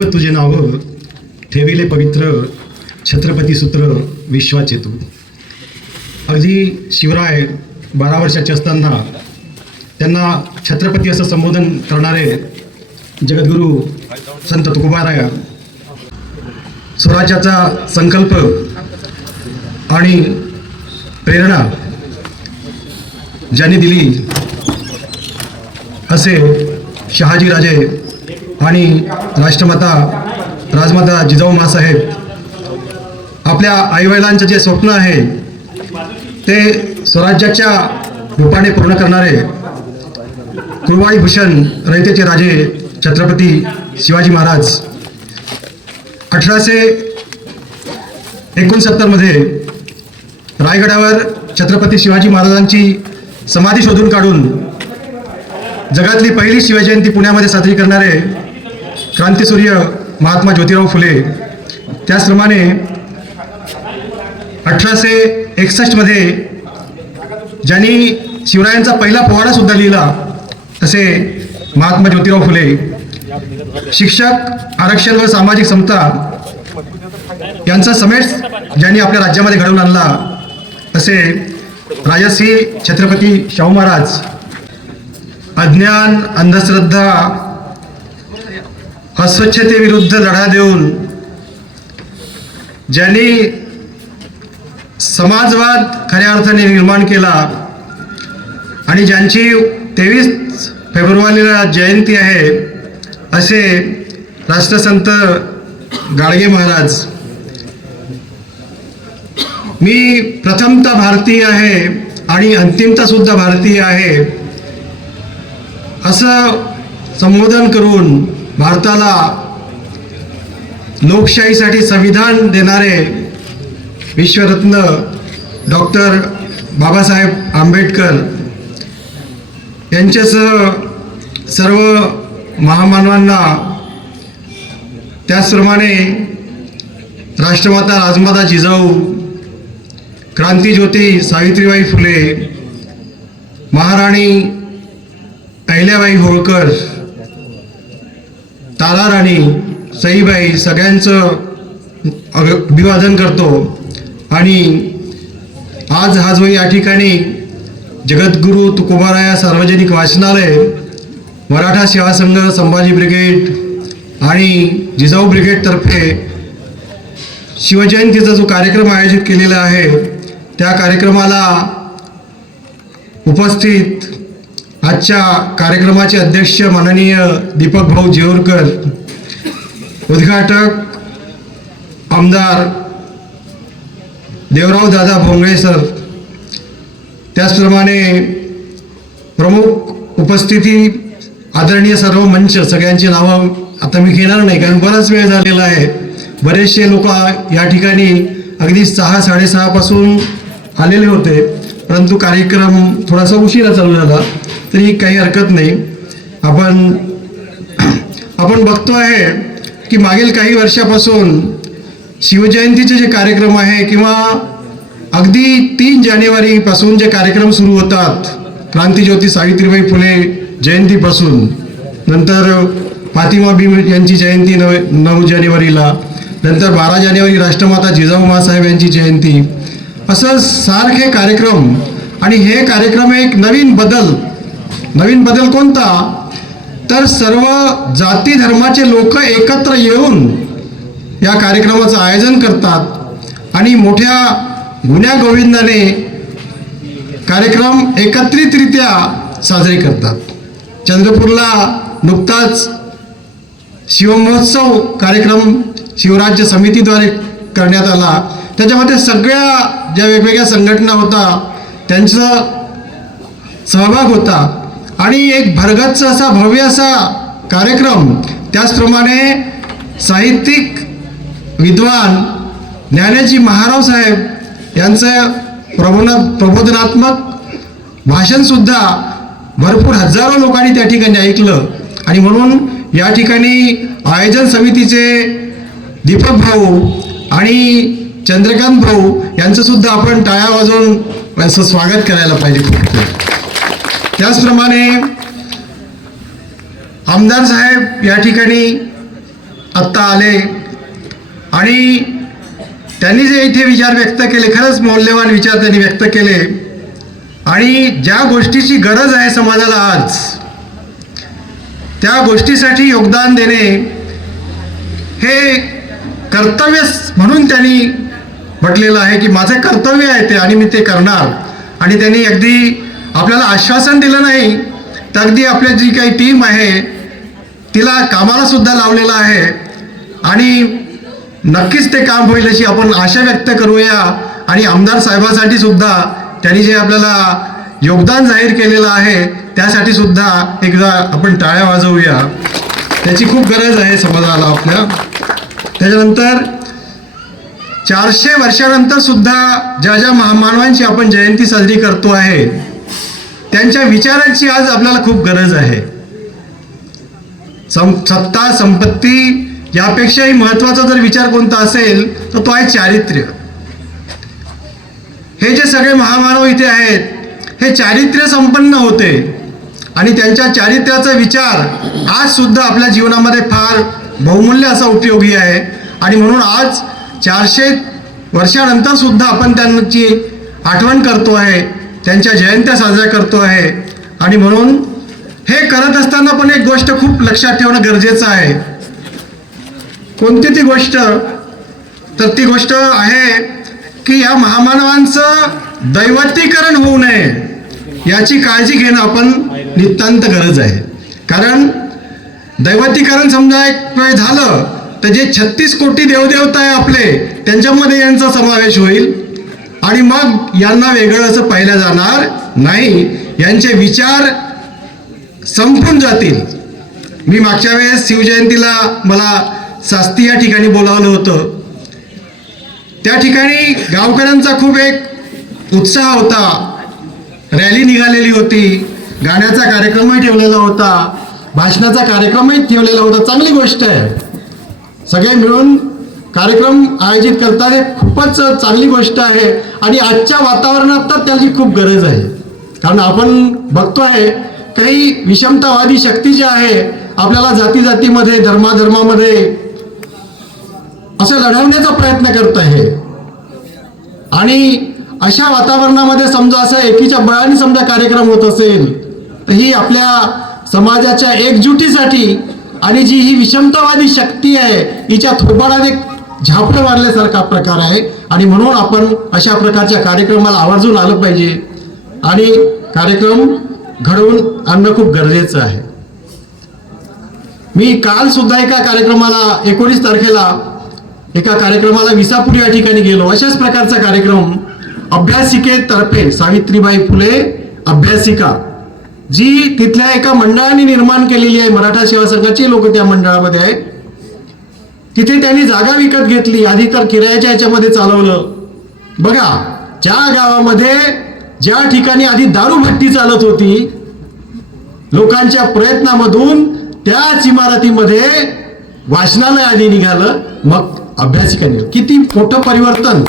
तुझे नाव ठेविले पवित्र छत्रपती सूत्र विश्वाचे तू. अगदी शिवराय 12 वर्षाचे असताना त्यांना छत्रपती असं संबोधन करणारे जगद्गुरू संत तुकोबाराय स्वराज्याचा संकल्प आणि प्रेरणा ज्यांनी दिली असे शहाजीराजे आणि राष्ट्रमाता राजमाता जिजाऊ माँसाहेब आपल्या आईवडिलांचं जे स्वप्न आहे ते स्वराज्याच्या रूपाने पूर्ण करणारे कुरवाई भूषण रयतेचे राजे छत्रपती शिवाजी महाराज 1869 मध्ये रायगडावर छत्रपती शिवाजी महाराजांची समाधी शोधून काढून जगातली पहिली शिवजयंती पुण्यामध्ये साजरी करणारे क्रांतीसूर्य महात्मा ज्योतिराव फुले, त्याचप्रमाणे 1861 मध्ये ज्यांनी शिवरायांचा पहिला पोवाडा सुद्धा लिहिला असे महात्मा ज्योतिराव फुले, शिक्षक आरक्षण व सामाजिक समता यांचा समेट ज्यांनी आपल्या राज्यामध्ये घडवून आणला असे राजर्षी छत्रपती शाहू महाराज, अज्ञान अंधश्रद्धा अस्वच्छतेविरुद्ध लढा देऊन ज्यांनी समाजवाद खऱ्या अर्थाने निर्माण केला आणि ज्यांची 23 फेब्रुवारीला जयंती आहे असे राष्ट्रसंत गाडगे महाराज. मी प्रथमतः भारतीय आहे आणि अंतिमतः सुद्धा भारतीय आहे असं संबोधन करून भारताला लोकशाहीसाठी संविधान देणारे विश्वरत्न डॉक्टर बाबासाहेब आंबेडकर यांच्यासह सर्व महामानवांना, त्याचप्रमाणे राष्ट्रमाता राजमाता जिजाऊ, क्रांतीज्योती सावित्रीबाई फुले, महाराणी अहिल्याबाई होळकर, ताराराणी, सईबाई सगळ्यांचं अभिवादन करतो. आणि आज हा जो या ठिकाणी जगद्गुरू तुकोबाराय सार्वजनिक वाचनालय, मराठा सेवा संघ, संभाजी ब्रिगेड आणि जिजाऊ ब्रिगेडतर्फे शिवजयंतीचा जो कार्यक्रम आयोजित केलेला आहे त्या कार्यक्रमाला उपस्थित आजच्या कार्यक्रमाचे अध्यक्ष माननीय दीपक भाऊ जेऊरकर, उद्घाटक आमदार देवराव दादा भोंगळे सर, त्याचप्रमाणे प्रमुख उपस्थिती आदरणीय सर्व मंच, सगळ्यांची नावं आता मी घेणार नाही कारण बराच वेळ झालेला आहे. बरेचसे लोक या ठिकाणी अगदी 6-6:30 पासून आलेले होते, परंतु कार्यक्रम थोडासा उशिरा चालू झाला तरी काही हरकत नाही. आपण बघतो आहे की मागील काही वर्षापासून शिवजयंतीचे जे कार्यक्रम आहे किंवा अगदी 3 जानेवारीपासून जे कार्यक्रम सुरू होतात, क्रांतीज्योती सावित्रीबाई फुले जयंतीपासून, नंतर फातिमा बीबी यांची जयंती 9 जानेवारीला, नंतर 12 जानेवारी राष्ट्रमाता जिजाऊ माँसाहेब यांची जयंती, असं सारखे कार्यक्रम. आणि हे कार्यक्रम एक नवीन बदल कोणता, तर सर्व जाती धर्माचे लोक एकत्र येऊन या कार्यक्रमाचं आयोजन करतात आणि मोठ्या गुण्यागोविंदाने कार्यक्रम एकत्रितरित्या साजरे करतात. चंद्रपूरला नुकताच शिवमहोत्सव कार्यक्रम शिवराज्य समितीद्वारे करण्यात आला. त्याच्यामध्ये सगळ्या ज्या वेगवेगळ्या संघटना होता त्यांचा सहभाग होता आणि एक भरगच्च असा भव्य असा कार्यक्रम. त्याचप्रमाणे साहित्यिक विद्वान ज्ञानेजी महाराव साहेब यांचं प्रबोधनात्मक भाषणसुद्धा भरपूर हजारो लोकांनी त्या ठिकाणी ऐकलं. आणि म्हणून या ठिकाणी आयोजन समितीचे दीपक भाऊ आणि चंद्रकांत भाऊ यांचं सुद्धा आपण टाळ्या वाजवून यांचं स्वागत करायला पाहिजे. त्याचप्रमाणे आमदार साहेब या ठिकाणी आत्ता आले आणि त्यांनी जे इथे विचार व्यक्त केले, खरंच मौल्यवान विचार त्यांनी व्यक्त केले. आणि ज्या गोष्टीची गरज आहे समाजाला आज, त्या गोष्टीसाठी योगदान देणे हे कर्तव्य म्हणून त्यांनी म्हटलेलं आहे की माझं कर्तव्य आहे ते आणि मी ते करणार. आणि त्यांनी अगदी आपल्याला आश्वासन दिलं नाही तर अगदी आपल्या जी काही टीम आहे तिला कामाला सुद्धा लावलेलं आहे आणि नक्कीच ते काम होईल अशी आपण आशा व्यक्त करूया. आणि आमदार साहेबांसाठी सुद्धा त्यांनी जे आपल्याला योगदान जाहीर केलेलं आहे त्यासाठी सुद्धा एकदा आपण टाळ्या वाजवूया. त्याची खूप गरज आहे समाजाला आपल्या. त्याच्यानंतर 400 वर्षानंतर सुद्धा ज्या ज्या महामानवांची आपण जयंती साजरी करतो आहे त्यांच्या विचारांची आज आपल्याला खूप गरज आहे. सत्ता संपत्ती यापेक्षाही महत्वाचा जर विचार कोणता असेल तर तो आहे चारित्र्य. हे जे सगळे महामानव इथे आहेत हे चारित्र्य संपन्न होते आणि त्यांच्या चारित्र्याचा विचार आज सुद्धा आपल्या जीवनामध्ये फार बहुमूल्य असा उपयोगी आहे. आणि म्हणून आज 400 वर्षानंतर सुद्धा आपण त्यांची आठवण करतो आहे, त्यांच्या जयंत्या साजऱ्या करतो आहे. आणि म्हणून हे करत असताना पण एक गोष्ट खूप लक्षात ठेवणं गरजेचं आहे. कोणती ती गोष्ट? तर ती गोष्ट आहे की या महामानवांचं दैवतीकरण होऊ नये याची काळजी घेणं आपण नितांत गरज आहे. कारण दैवतीकरण समजा एक वेळ झालं तर जे 36 कोटी देवदेवता आहे आपले त्यांच्यामध्ये यांचा समावेश होईल आणि मग यांना वेगळं असं पाहिलं जाणार नाही, यांचे विचार संपून जातील. मी मागच्या वेळेस शिवजयंतीला मला सास्ती या ठिकाणी बोलावलं होतं. त्या ठिकाणी गावकऱ्यांचा खूप एक उत्साह होता, रॅली निघालेली होती, गाण्याचा कार्यक्रमही ठेवलेला होता, भाषणाचा कार्यक्रमही ठेवलेला होता. चांगली गोष्ट आहे, सगळे मिळून कार्यक्रम आयोजित करतात हे खूपच चांगली गोष्ट आहे. आणि आजच्या वातावरणात तर त्याची खूप गरज आहे. कारण आपण बघतोय काही विषमतावादी शक्ती जी आहे आपल्याला जाती जातीमध्ये धर्माधर्मामध्ये असं लढवण्याचा प्रयत्न करत आहे. आणि अशा वातावरणामध्ये समजा असं एकीच्या बळाने समजा कार्यक्रम होत असेल तर ही आपल्या समाजाच्या एकजुटीसाठी आणि जी ही विषमतावादी शक्ती आहे हिच्या थोबाडात एक झापडं मारल्यासारखा प्रकार आहे. आणि म्हणून आपण अशा प्रकारच्या कार्यक्रमाला आवर्जून आलं पाहिजे आणि कार्यक्रम घडवून आणणं खूप गरजेचं आहे. मी काल सुद्धा एका कार्यक्रमाला 19 तारखेला एका कार्यक्रमाला विसापूर या ठिकाणी गेलो. अशाच प्रकारचा कार्यक्रम अभ्यासिकेतर्फे सावित्रीबाई फुले अभ्यासिका जी तिथल्या एका मंडळाने निर्माण केलेली आहे, मराठा सेवा संघाचे लोक त्या मंडळामध्ये आहेत. तिथे त्यांनी जागा विकत घेतली, आधी तर किरायाच्या ह्याच्यामध्ये चालवलं. बघा, ज्या गावामध्ये ज्या ठिकाणी आधी दारूभट्टी चालत होती लोकांच्या प्रयत्नामधून त्याच इमारतीमध्ये वाचनालय आधी निघालं, मग अभ्यासिका निघालं. किती मोठं परिवर्तन.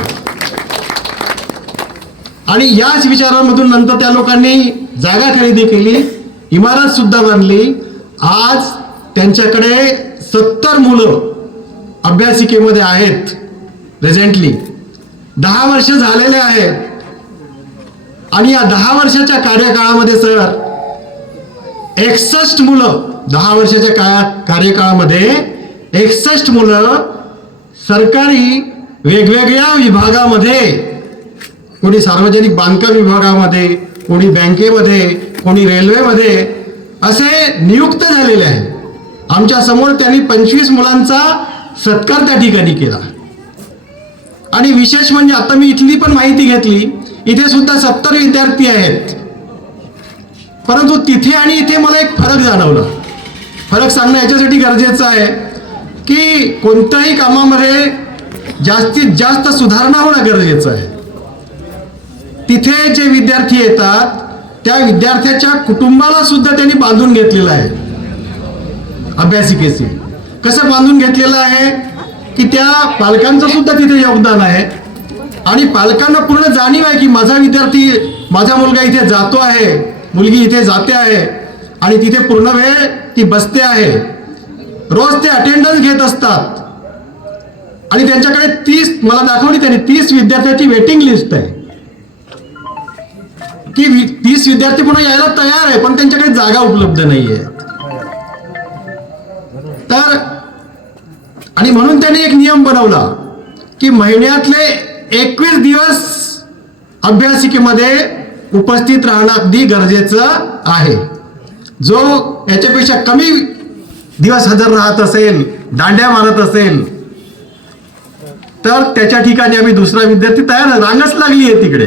आणि याच विचारांमधून नंतर त्या लोकांनी जागा खरेदी केली, इमारत सुद्धा बांधली. आज त्यांच्याकडे 70 मुलं अभ्यासिकेमध्ये आहेत. प्रेझेंटली 10 वर्ष झालेले आहेत. आणि या 10 वर्षाच्या कार्यकाळामध्ये सर 61 मुलं 10 वर्षाच्या कार्यकाळामध्ये 61 मुलं सरकारी वेगवेगळ्या विभागामध्ये, कोणी सार्वजनिक बांधकाम विभागामध्ये, कोणी बँकेमध्ये, कोणी रेल्वेमध्ये असे नियुक्त झालेले आहेत. आमच्या समोर त्यांनी 25 मुलांचा सत्कार त्या ठिकाणी केला. आणि विशेष म्हणजे आता मी इथली पण माहिती घेतली, इथे सुद्धा 70 विद्यार्थी आहेत. परंतु तिथे आणि इथे मला एक फरक जाणवला. फरक सांगणं याच्यासाठी गरजेचं आहे की कोणत्याही कामामध्ये जास्तीत जास्त सुधारणा होणं गरजेचं आहे. तिथे जे विद्यार्थी येतात त्या विद्यार्थ्याच्या कुटुंबाला सुद्धा त्यांनी बांधून घेतलेलं आहे. अभ्यासिकेशी कसं बांधून घेतलेलं आहे की त्या पालकांचं सुद्धा तिथे योगदान आहे. आणि पालकांना पूर्ण जाणीव आहे की माझा विद्यार्थी, माझा मुलगा इथे जातो आहे, मुलगी इथे जाते आहे आणि तिथे पूर्ण वेळ ती बसते आहे. रोज ते अटेंडन्स घेत असतात आणि त्यांच्याकडे 30, मला दाखवली त्यांनी, 30 विद्यार्थ्यांची वेटिंग लिस्ट आहे की 30 विद्यार्थी पुन्हा यायला तयार आहे, पण त्यांच्याकडे जागा उपलब्ध नाहीये. तर आणि म्हणून त्यांनी एक नियम बनवला की महिन्यातले 21 दिवस अभ्यासिकेमध्ये उपस्थित राहणं अगदी गरजेचं आहे. जो याच्यापेक्षा कमी दिवस हजर राहत असेल, दांड्या मारत असेल, तर त्याच्या ठिकाणी आम्ही दुसरा विद्यार्थी तयार, रांगच लागली आहे तिकडे.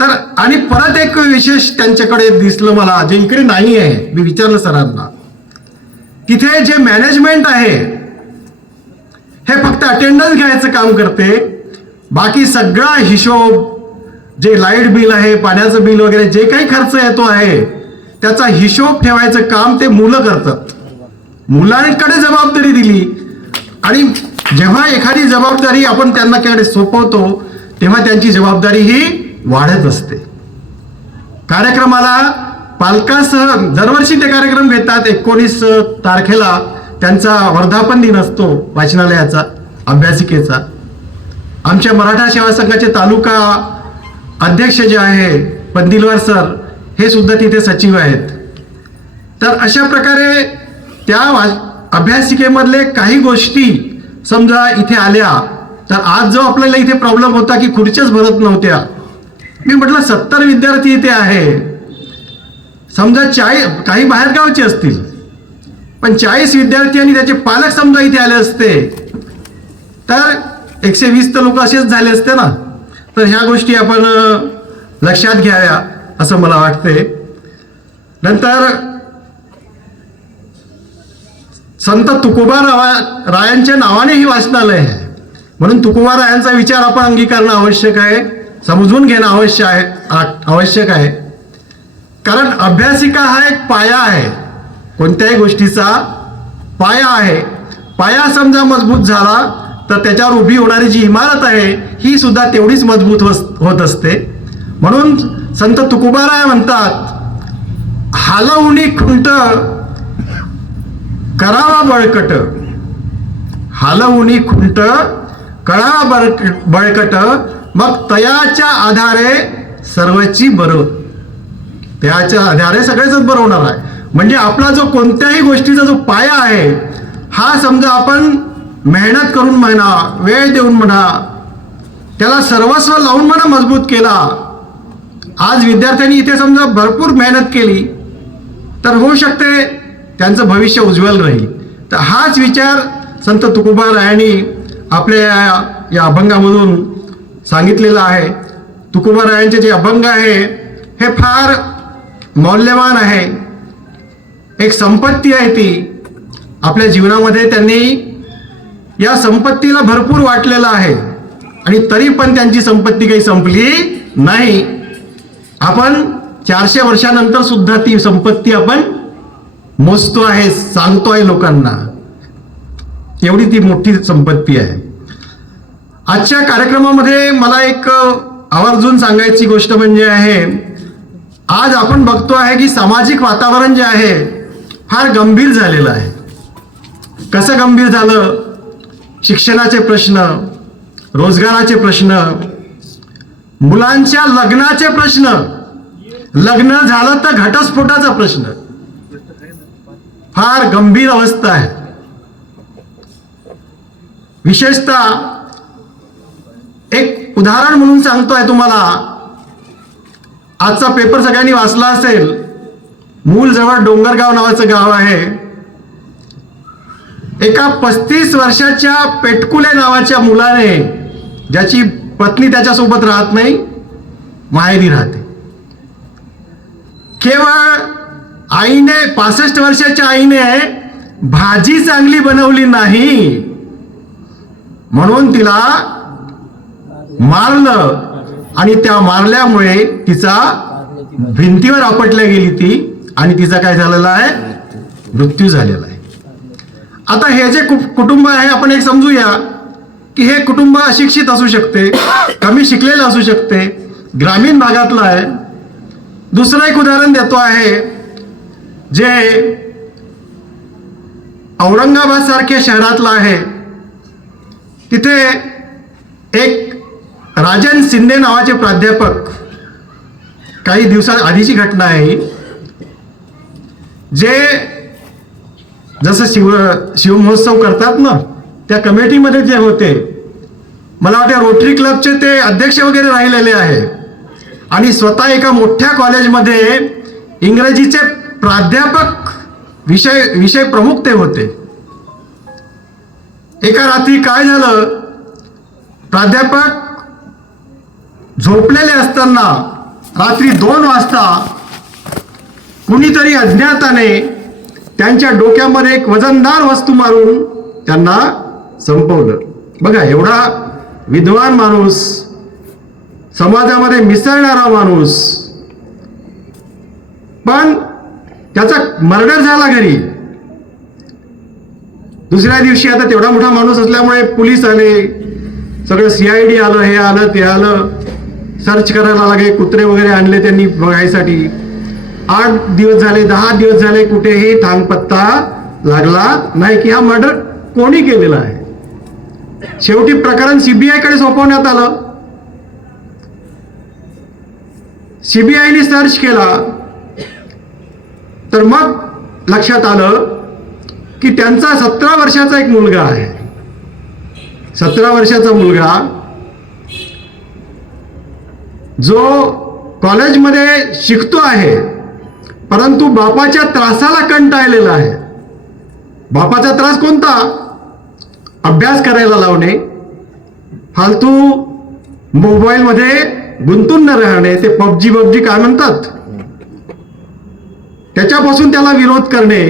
तर आणि परत एक विशेष त्यांच्याकडे दिसलं मला, जे इकडे नाही आहे. मी विचारलं सरांना, तिथे जे मॅनेजमेंट आहे हे फक्त अटेंडन्स घ्यायचं काम करते, बाकी सगळा हिशोब, जे लाईट बिल आहे, पाण्याचं बिल वगैरे जे काही खर्च येतो आहे त्याचा हिशोब ठेवायचं काम ते मुलं करतात. मुलांकडे जबाबदारी दिली आणि जेव्हा एखादी जबाबदारी आपण त्यांना सोपवतो तेव्हा त्यांची जबाबदारी ही वाढत असते. कार्यक्रमाला पालकांसह दरवर्षी ते कार्यक्रम घेतात. 19 तारखेला त्यांचा वर्धापन दिन असतो वाचनालयाचा, अभ्यासिकेचा. आमच्या मराठा सेवा संघाचे तालुका अध्यक्ष जे आहे पंदिलवार सर, हे सुद्धा तिथे सचिव आहेत. तर अशा प्रकारे त्या अभ्यासिकेमधले काही गोष्टी समजा इथे आल्या, तर आज जो आपल्याला इथे प्रॉब्लेम होता की खुर्च्याच भरत नव्हत्या, मी म्हटलं 70 विद्यार्थी इथे आहे, समजा 40, काही बाहेरगावचे असतील, पण 40 विद्यार्थी आणि त्याचे पालक समजा इथे आले असते तर 120 तर लोक असेच झाले असते ना. तर ह्या गोष्टी आपण लक्षात घ्याव्या असं मला वाटते. नंतर संत तुकोबा रायांच्या नावाने ही वाचनालय आहे, म्हणून तुकोबा रायांचा विचार आपण अंगीकारणं आवश्यक आहे, समजून घेणं आवश्यक आहे. कारण अभ्यासिका हा एक पाया आहे, कोणत्याही गोष्टीचा पाया आहे. पाया समजा मजबूत झाला तर त्याच्यावर उभी होणारी जी इमारत आहे ही सुद्धा तेवढीच मजबूत होत असते. म्हणून संत तुकोबाराय म्हणतात, हालवणी खुंट करावा बळकट, हालवणी खुंट करावा बळकट, मग तयाच्या आधारे सर्वची बरो, त्याच्या आधारे सगळेच बरं होणार आहे. म्हणजे आपला जो कोणत्याही गोष्टीचा जो पाया आहे हा समजा आपण मेहनत करून म्हणा, वेळ देऊन म्हणा, त्याला सर्वस्व लावून म्हणा मजबूत केला. आज विद्यार्थ्यांनी इथे समजा भरपूर मेहनत केली तर होऊ शकते त्यांचं भविष्य उज्ज्वल राहील. तर हाच विचार संत तुकोबारायांनी आपल्या या अभंगामधून सांगितलेला आहे. तुकोबारायांचे जे अभंग आहे हे फार मौल्यवान आहे, एक संपत्ती आहे ती आपल्या जीवनामध्ये. त्यांनी या संपत्तीला भरपूर वाटलेलं आहे आणि तरी पण त्यांची संपत्ती काही संपली नाही. आपण 400 वर्षानंतर सुद्धा ती संपत्ती आपण मोजतो आहे, सांगतो आहे लोकांना, एवढी ती मोठी संपत्ती आहे. आजच्या कार्यक्रमामध्ये मला एक आवर्जून सांगायची गोष्ट म्हणजे आहे, आज आपण बघतो आहे की सामाजिक वातावरण जे आहे फार गंभीर झालेलं आहे. कसं गंभीर झालं? शिक्षणाचे प्रश्न, रोजगाराचे प्रश्न, मुलांच्या लग्नाचे प्रश्न, लग्न झालं तर घटस्फोटाचा प्रश्न, फार गंभीर अवस्था आहे. विशेषतः एक उदाहरण म्हणून सांगतोय तुम्हाला. आजचा पेपर सगळ्यांनी वाचला असेल. मूल जवळ डोंगरगाव नावाचं गाव आहे. एका 35 वर्षाच्या पेटकुले नावाच्या मुलाने, ज्याची पत्नी त्याच्यासोबत राहत नाही, माहेरी राहते, केवळ आईने, 65 वर्षाच्या आईने भाजी चांगली बनवली नाही म्हणून तिला मारलं आणि त्या मारल्यामुळे तिचा भिंतीवर आपटल्या गेली ती आणि तिचा काय झालेला आहे? मृत्यू झालेला आहे. आता हे जे कुटुंब आहे आपण एक समजूया की हे कुटुंब अशिक्षित असू शकते, कमी शिकलेलं असू शकते, ग्रामीण भागातलं आहे. दुसरं एक उदाहरण देतो आहे, जे औरंगाबाद सारख्या शहरातला आहे. तिथे एक राजन शिंदे नावाचे प्राध्यापक, काही दिवसा आधीची घटना आहे, जे जसं शिवमहोत्सव करतात ना, त्या कमिटीमध्ये जे होते, मला वाटतं रोटरी क्लबचे ते अध्यक्ष वगैरे राहिलेले आहे, आणि स्वतः एका मोठ्या कॉलेजमध्ये इंग्रजीचे प्राध्यापक विषय प्रमुख ते होते. एका रात्री काय झालं, प्राध्यापक झोपलेले असताना रात्री 2 वाजता कुणीतरी अज्ञाताने त्यांच्या डोक्यामध्ये एक वजनदार वस्तू मारून त्यांना संपवलं. बघा, एवढा विद्वान माणूस, समाजामध्ये मिसळणारा माणूस, पण त्याचा मर्डर झाला घरी. दुसऱ्या दिवशी आता तेवढा मोठा माणूस असल्यामुळे पोलीस आले, सगळं CID आलं, हे आलं ते आलं, सर्च करायला लागे, कुत्रे वगैरे आणले त्यांनी बघायसाठी. 8 दिवस झाले, 10 दिवस झाले, कुठेही थांगपत्ता लागला नाही की हा मर्डर कोणी केलेला आहे. शेवटी प्रकरण CBI कडे सोपवण्यात आलं. CBI सर्च केला तर मग लक्षात आलं की त्यांचा 17 वर्षाचा एक मुलगा आहे. 17 वर्षाचा मुलगा जो कॉलेजमध्ये शिकतो आहे, परंतु बापाच्या त्रासाला कंटाळलेला आहे. बापाचा त्रास कोणता? अभ्यास करायला लावणे, फालतू मोबाईलमध्ये गुंतून न राहणे, ते पबजी काय म्हणतात, त्याच्यापासून त्याला विरोध करणे.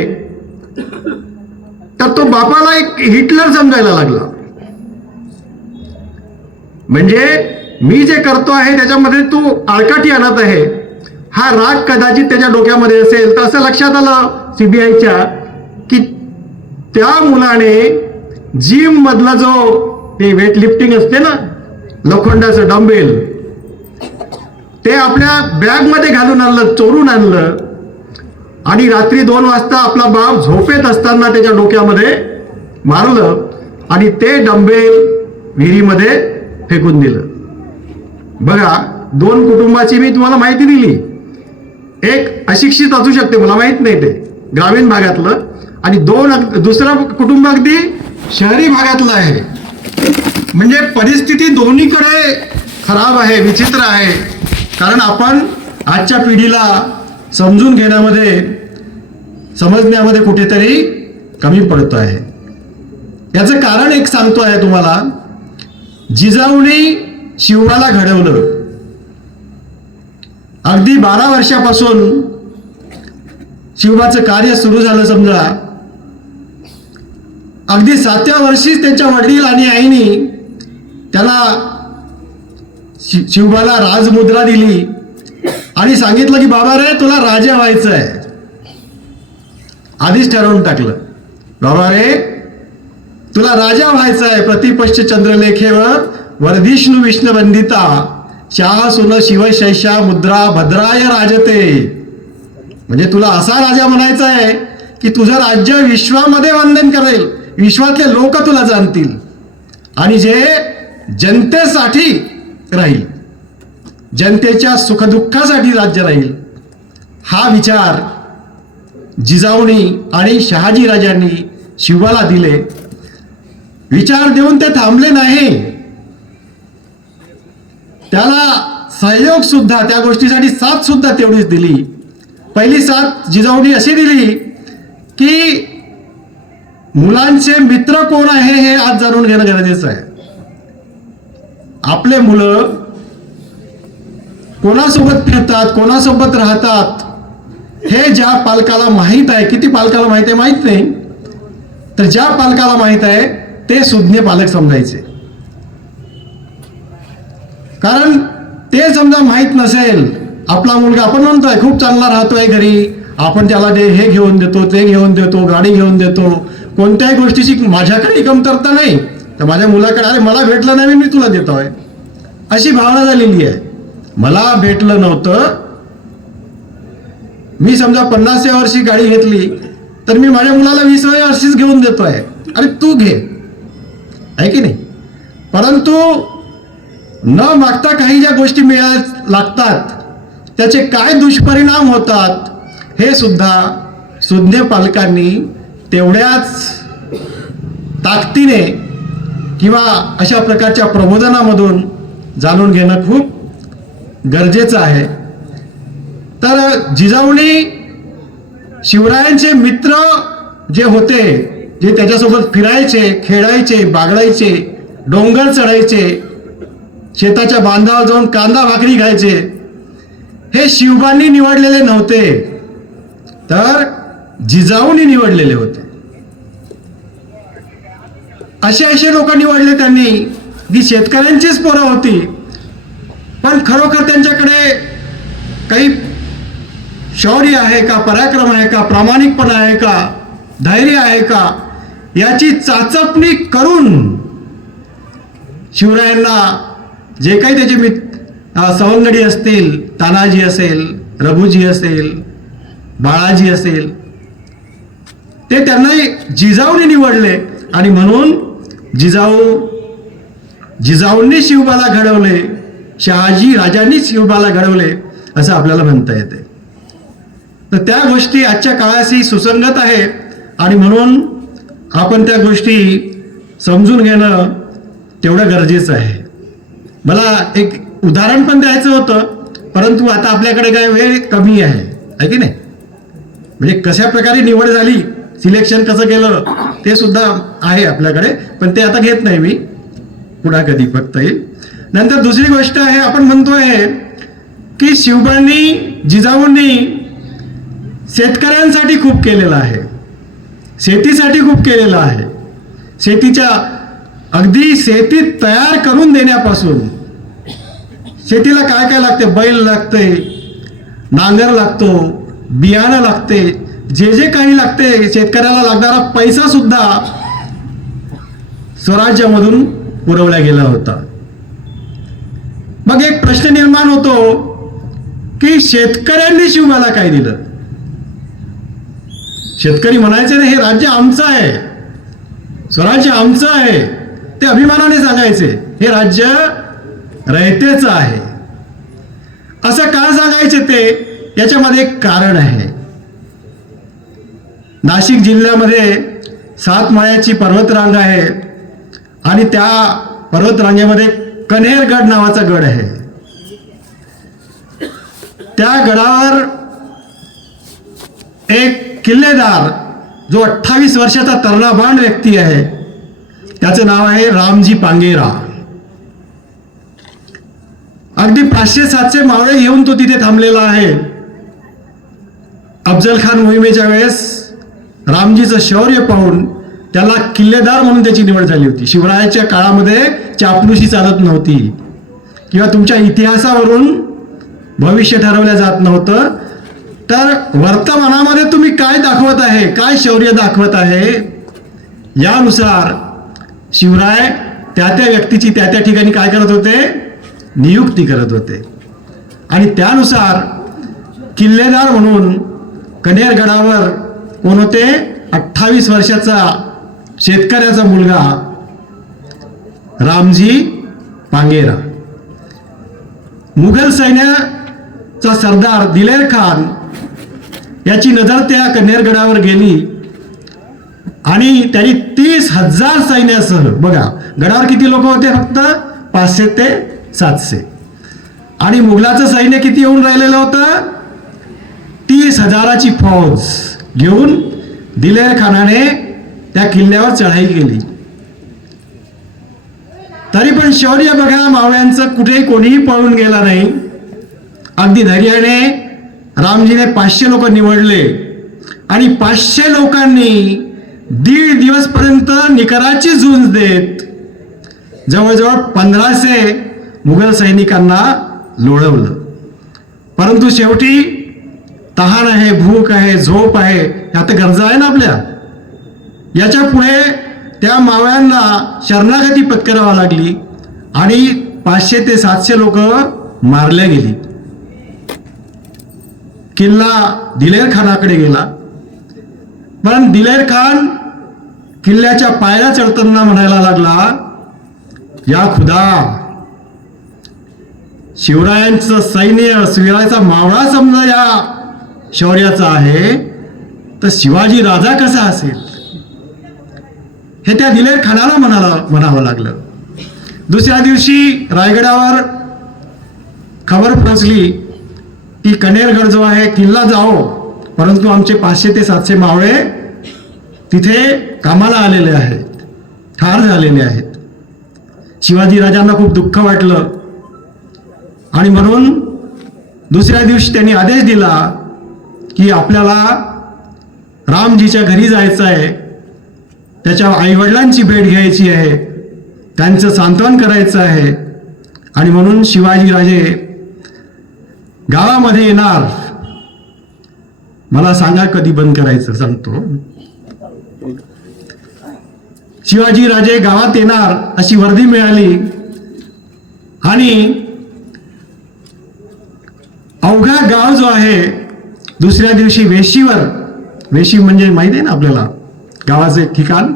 तर तो बापाला एक हिटलर समजायला लागला. म्हणजे मी जे करतो आहे त्याच्यामध्ये तू आळकाठी आणत आहे, हा राग कदाचित त्याच्या डोक्यामध्ये असेल. तर असं लक्षात आलं CBIच्या की त्या मुलाने जिम मधला जो ते वेट लिफ्टिंग असते ना, लोखंडाचं डंबेल, ते आपल्या बॅग मध्ये घालून आणलं, चोरून आणलं, आणि रात्री 2 वाजता आपला बाप झोपेत असताना त्याच्या डोक्यामध्ये मारलं आणि ते डंबेल विहिरीमध्ये फेकून दिलं. बघा, 2 कुटुंबाची मी तुम्हाला माहिती दिली. एक अशिक्षित असू शकते, मला माहित नाही, ते ग्रामीण भागातलं, आणि दुसरं कुटुंब अगदी शहरी भागातलं आहे. म्हणजे परिस्थिती दोन्हीकडे खराब आहे, विचित्र आहे. कारण आपण आजच्या पिढीला समजून घेण्यामध्ये, समजण्यामध्ये कुठेतरी कमी पडतो आहे. याचं कारण एक सांगतो आहे तुम्हाला. जिजाऊने शिवबाला घडवलं. अगदी 12 वर्षापासून शिवबाचं कार्य सुरू झालं समजा. अगदी 7व्या वर्षीच त्यांच्या वडील आणि आईनी त्याला शिवबाला राजमुद्रा दिली आणि सांगितलं की बाबा रे, तुला राजा व्हायचं आहे. आधीच ठरवून टाकलं, बाबा रे तुला राजा व्हायचं आहे. प्रतिपश्च चंद्रलेखेवर वर्धिष्णू विष्णुवंदिता शाह सुन शिवशैषा मुद्रा भद्राय राजते. म्हणजे तुला असा राजा म्हणायचा आहे की तुझं राज्य विश्वामध्ये वंदन करेल, विश्वातले लोक तुला जाणतील, आणि जे जनतेसाठी राहील, जनतेच्या सुखदुःखासाठी राज्य राहील. हा विचार जिजाऊनी आणि शहाजी राजांनी शिवबाला दिले. विचार देऊन ते थांबले नाही, त्याला सहयोग सुद्धा, त्या गोष्टीसाठी साथ सुद्धा तेवढीच दिली. पहिली साथ जिजाऊनी अशी दिली की मुलांचे मित्र कोण आहे हे आज जाणून घेणं गरजेचं आहे. आपले मुलं कोणासोबत फिरतात, कोणासोबत राहतात, हे ज्या पालकाला माहीत आहे, किती पालकाला माहित आहे माहित नाही, तर ज्या पालकाला माहित आहे ते सुज्ञ पालक समजायचे. कारण ते समजा माहित नसेल, आपला मुलगा आपण म्हणतोय खूप चांगला राहतोय घरी, आपण त्याला हे घेऊन देतो, ते घेऊन देतो, गाडी घेऊन देतो, कोणत्याही गोष्टीची माझ्याकडे कमतरता नाही, तर माझ्या मुलाकडे अरे मला भेटलं नाही मी तुला देतोय, अशी भावना झालेली आहे. मला भेटलं नव्हतं, मी समजा 50व्या वर्षी गाडी घेतली तर मी माझ्या मुलाला 20व्या वर्षीच घेऊन देतोय, अरे तू घे, आहे की नाही. परंतु न मागता काही ज्या गोष्टी मिळायला लागतात त्याचे काय दुष्परिणाम होतात हे सुद्धा सुज्ञ पालकांनी तेवढ्याच ताकदीने किंवा अशा प्रकारच्या प्रबोधनामधून जाणून घेणं खूप गरजेचं आहे. तर जिजाऊनी शिवरायांचे मित्र जे होते, जे त्याच्यासोबत फिरायचे, खेळायचे, बागडायचे, डोंगर चढायचे, शेताच्या बांधावर जाऊन कांदा भाकरी खायचे, हे शिवबांनी निवडलेले नव्हते, तर जिजाऊनी निवडलेले होते. असे लोक निवडले त्यांनी, जी शेतकऱ्यांचीच पोरं होती, पण खरोखर त्यांच्याकडे काही शौर्य आहे का, पराक्रम आहे का, प्रामाणिकपणा आहे का, धैर्य आहे का, याची चाचपणी करून शिवरायांना जे काही त्याचे सवंगडी असतील, तानाजी असेल, रघुजी असेल, बाळाजी असेल, ते त्यांना जिजाऊने निवडले. आणि म्हणून जिजाऊंनी शिवबाला घडवले, शहाजी राजांनी शिवबाला घडवले असं आपल्याला म्हणता येते. तर त्या गोष्टी आजच्या काळाशी सुसंगत आहे आणि म्हणून आपण त्या गोष्टी समजून घेणं तेवढं गरजेचं आहे. मला एक उदाहरण पण द्यायचं होतं, परंतु आता आपल्याकडे काय वेळ कमी आहे की नाही. म्हणजे कशा प्रकारे निवड झाली, सिलेक्शन कसं केलं ते सुद्धा आहे आपल्याकडे, पण ते आता घेत नाही मी, पुन्हा कधी बघता येईल. नंतर दुसरी गोष्ट आहे, आपण म्हणतोय की शिवबांनी, जिजाऊंनी शेतकऱ्यांसाठी खूप केलेलं आहे, शेतीसाठी खूप केलेलं आहे. शेतीच्या अगदी शेती तयार करून देण्यापासून, शेतीला काय काय लागते, बैल लागते, नांगर लागतो, बियाणं लागते, जे काही लागते, शेतकऱ्याला लागणारा पैसा सुद्धा स्वराज्यामधून पुरवला गेला होता. मग एक प्रश्न निर्माण होतो की शेतकऱ्यांनी शिवबाला काय दिलं. शेतकरी म्हणायचे ना, हे राज्य आमचं आहे, स्वराज्य आमचं आहे, ते अभिमानाने सांगायचे, हे राज्य रयतेचं आहे. असं का सांगायचे ते, याच्यामध्ये एक कारण आहे. नाशिक जिल्ह्यामध्ये 7 माळ्याची पर्वतरांग आहे आणि त्या पर्वतरांगेमध्ये कन्हेरगड नावाचा गड आहे. त्या गडावर एक किल्लेदार, जो 28 वर्षाचा तरुणाबाण व्यक्ती आहे, त्याचं नाव आहे रामजी पांगेरा. अगदी 500-700 मावळे घेऊन तो तिथे थांबलेला आहे. अफजल खान मोहिमेच्या वेळेस रामजीचं शौर्य पाहून त्याला किल्लेदार म्हणून त्याची निवड झाली होती. शिवरायाच्या काळामध्ये चापलुसी चालत नव्हती किंवा तुमच्या इतिहासावरून भविष्य ठरवलं जात नव्हतं. तर वर्तमानामध्ये तुम्ही काय दाखवत आहे, काय शौर्य दाखवत आहे, यानुसार शिवराय त्या व्यक्तीची त्या ठिकाणी काय करत होते, नियुक्ती करत होते. आणि त्यानुसार किल्लेदार म्हणून कन्हेरगडावर कोण होते, 28 वर्षाचा शेतकऱ्याचा मुलगा रामजी पांगेरा. मुघल सैन्याचा सरदार दिलेर खान याची नजर त्या कन्हेरगडावर गेली आणि त्यांनी 30,000 सैन्यासह, बघा गडावर किती लोक होते, फक्त 500 ते 700, आणि मुघलाचं सैन्य किती येऊन राहिलेलं होतं, 30,000ची फौज घेऊन दिलेर खानाने त्या किल्ल्यावर चढाई केली. तरी पण शौर्य बघा, मावळ्यांचं कुठेही कोणीही पळून गेला नाही. अगदी धैर्याने रामजीने 500 लोक निवडले आणि 500 लोकांनी 1.5 दिवसपर्यंत निकराची झुंज देत जवळजवळ 1500 मुघल सैनिकांना लोळवलं. परंतु शेवटी तहान आहे, भूक आहे, झोप आहे, ह्या तर गरजा आहे ना आपल्या, याच्या पुढे त्या मावळ्यांना शरणागती पत्करावी लागली आणि 500 ते 700 लोक मारल्या गेली. किल्ला दिलेर खानाकडे गेला. पण दिलेर खान किल्ल्याच्या पायऱ्या चढताना म्हणायला लागला, या खुदा, शिवरायांचं सैन्य शिवरायाचा मावळा समजा या शौर्याचा आहे, तर शिवाजी राजा कसा असेल, हे त्या दिलेर खानाला म्हणावं लागलं. दुसऱ्या दिवशी रायगडावर खबर पोहोचली की कनेरगड जो आहे किल्ला जाओ, परंतु आमचे 500 ते 700 मावळे तिथे कामाला आलेले आहेत, ठार झालेले आहेत. शिवाजी राजांना खूप दुःख वाटलं आणि म्हणून दुसऱ्या दिवशी त्यांनी आदेश दिला की आपल्याला रामजीच्या घरी जायचं आहे, त्याच्या आईवडिलांची भेट घ्यायची आहे, त्यांचं सांत्वन करायचं आहे. आणि म्हणून शिवाजीराजे गावामध्ये येणार. मला सांगा कधी बंद करायचं, सांगतो. शिवाजीराजे गावात येणार अशी वर्दी मिळाली आणि अवघा गाव जो आहे दुसऱ्या दिवशी वेशीवर, वेशी म्हणजे माहिती आहे ना आपल्याला, गावाचं एक ठिकाण,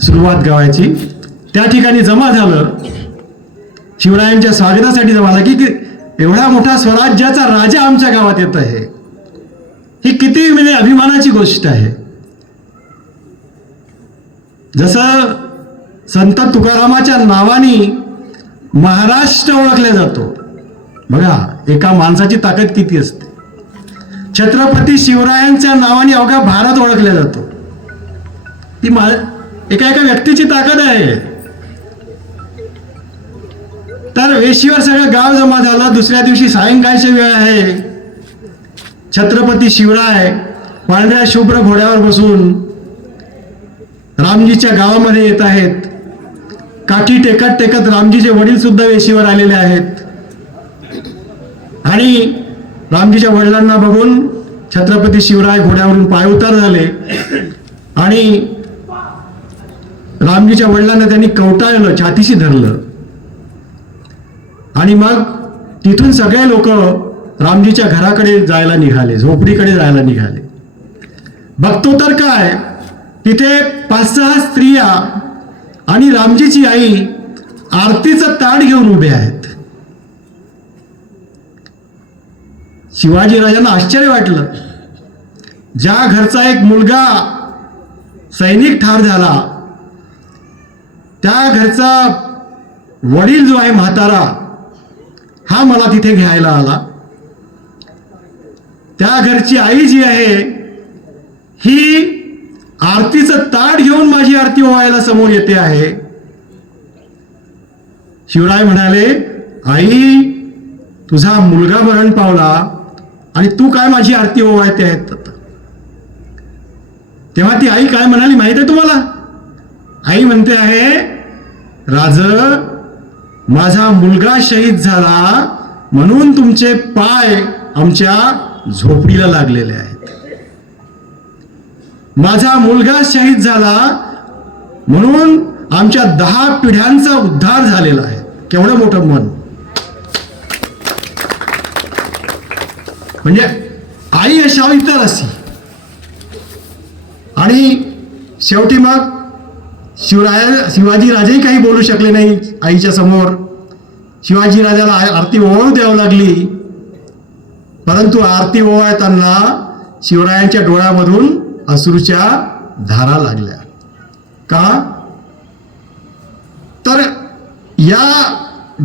सुरुवात गावाची, त्या ठिकाणी जमा झालं. शिवरायांच्या स्वागतासाठी जमा झाला की एवढा मोठा स्वराज्याचा राजा आमच्या गावात येत आहे, ही किती म्हणजे अभिमानाची गोष्ट आहे. जसं संत तुकारामाच्या नावाने महाराष्ट्र ओळखला जातो, बघा एका माणसाची ताकद किती असते. छत्रपती शिवरायांच्या नावाने अवघा भारत ओळखला जातो, ती एका व्यक्तीची ताकद आहे. तर वेशीवर सगळं गाव जमा झालं. दुसऱ्या दिवशी सायंकाळची वेळ आहे. छत्रपती शिवराय पांढऱ्या शुभ्र घोड्यावर बसून रामजीच्या गावामध्ये येत आहेत. काठी टेकत टेकत रामजीचे वडील सुद्धा वेशीवर आलेले आहेत आणि रामजीच्या वडिलांना बघून छत्रपती शिवराय घोड्यावरून पायउतार झाले आणि रामजीच्या वडिलांना त्यांनी कवटाळलं, छातीशी धरलं आणि मग तिथून सगळे लोक रामजीच्या घराकडे जायला निघाले, झोपडीकडे जायला निघाले. बघतो तर काय, तिथे 5-6 स्त्रिया आणि रामजीची आई आरतीचं ताट घेऊन उभे आहेत. शिवाजीराजांना आश्चर्य वाटलं. ज्या घरचा एक मुलगा सैनिक ठार झाला, त्या घरचा वडील जो आहे म्हातारा, हा मला तिथे घ्यायला आला. त्या घरची आई जी आहे ही आरतीचं ताट घेऊन माझी आरती ओवायला समोर येते आहे. शिवराय म्हणाले, आई तुझा मुलगा मरण पावला आणि तू काय माझी आरती ओवायते आहेत. तेव्हा ती आई काय म्हणाली माहित आहे तुम्हाला? आई म्हणते आहे, राज, माझा मुलगा शहीद झाला म्हणून तुमचे पाय आमच्या झोपडीला लागलेले आहेत. माझा मुलगा शहीद झाला म्हणून आमच्या 10 पिढ्यांचा उद्धार झालेला आहे. केवढं मोठं मन. म्हणजे आई असावी तर अशी. आणि शेवटी मग शिवाजीराजेही काही बोलू शकले नाही आईच्या समोर. शिवाजीराजाला आरती ओवाळू द्यावी लागली, परंतु आरती ओवाळताना शिवरायांच्या डोळ्यामधून अश्रूच्या धारा लागल्या. का तर या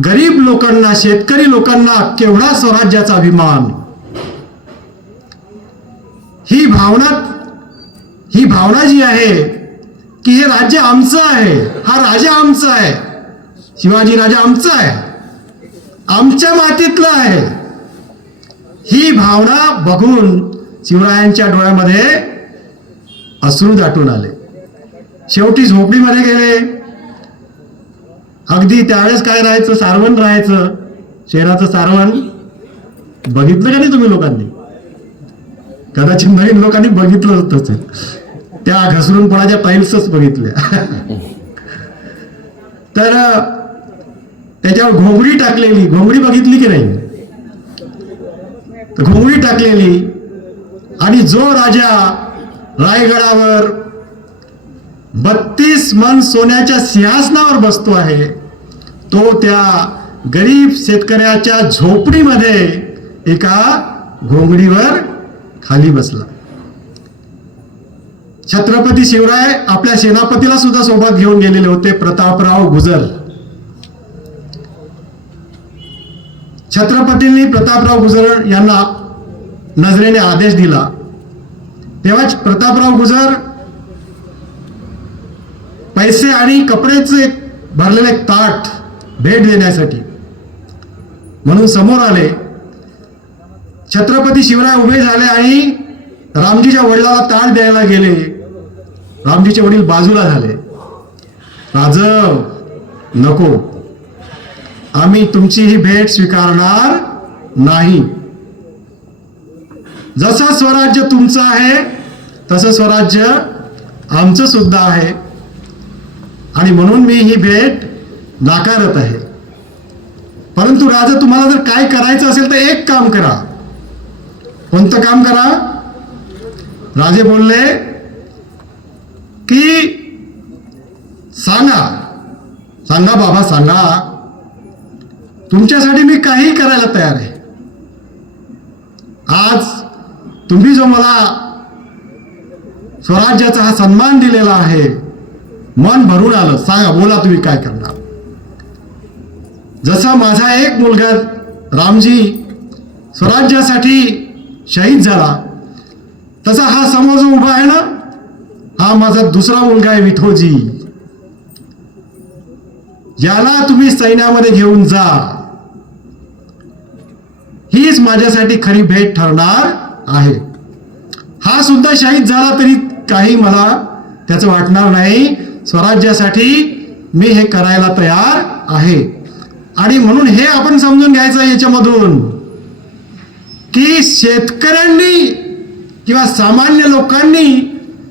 गरीब लोकांना, शेतकरी लोकांना केवढा स्वराज्याचा अभिमान, ही भावना जी आहे की हे राज्य आमचं आहे, हा राजा आमचा आहे, शिवाजी राजा आमचा आहे, आमच्या मातीतला आहे, ही भावना बघून शिवरायांच्या डोळ्यामध्ये अश्रू दाटून आले. शेवटी झोपडीमध्ये गेले. अगदी त्यावेळेस काय राहायचं, सारवण राहायचं, शेणाचं सारवण. बघितलं का नाही तुम्ही लोकांनी? कदाचित नवीन लोकांनी बघितलं असेल. त्या घसरून पडाच्या टाईल्सच बघितल्या. तर त्याच्यावर घोंगडी टाकलेली, घोंगडी बघितली की नाही? घोंगडी टाकलेली आणि जो राजा रायगडावर 32 मन सोन्याच्या सिंहासनावर बसतो आहे, तो त्या गरीब शेतकऱ्याच्या झोपडीमध्ये एका घोंगडीवर खाली बसला. छत्रपती शिवराय आपल्या सेनापतीला सुद्धा सोबत घेऊन गेलेले होते, प्रतापराव गुजर. छत्रपतींनी प्रतापराव गुजर यांना नजरेने आदेश दिला. तेव्हा प्रतापराव गुजर पैसे आणि कपड्याचे भरलेले ताट भेट देण्यासाठी म्हणून समोर आले. छत्रपती शिवराय उभे झाले आणि रामजीच्या वडिलाला ताट द्यायला गेले. रामजीचे वडील बाजूला झाले. राजव, नको, आम्ही तुमची ही भेट स्वीकारणार नाही. जसं स्वराज्य तुमचं आहे तसं स्वराज्य आमचं सुद्धा आहे आणि म्हणून मी ही भेट नाकारत आहे. परंतु राजा, तुम्हाला जर काय करायचं असेल तर एक काम करा. कोणतं काम करा? राजे बोलले की सांगा, सांगा बाबा, सांगा, तुमच्यासाठी मी काही करायला तयार आहे. आज तुम्ही जो मला स्वराज्याचा हा सन्मान दिलेला आहे, मन भरून आलं. सांगा, बोला, तुम्ही काय करणार? जसा माझा एक मुलगा रामजी स्वराज्यासाठी शहीद झाला, तसा हा समोर जो उभा आहे ना, हा माझा दुसरा मुलगा आहे, विठोजी. याला तुम्ही सैन्यामध्ये घेऊन जा. हीच माझ्यासाठी खरी भेट ठरणार आहे. हा सुद्धा शहीद झाला तरी काही मला त्याचं वाटणार नाही. स्वराज्यासाठी मी हे करायला तयार आहे. आणि म्हणून हे आपण समजून घ्यायचं याच्यामधून की शेतकऱ्यांनी किंवा सामान्य लोकांनी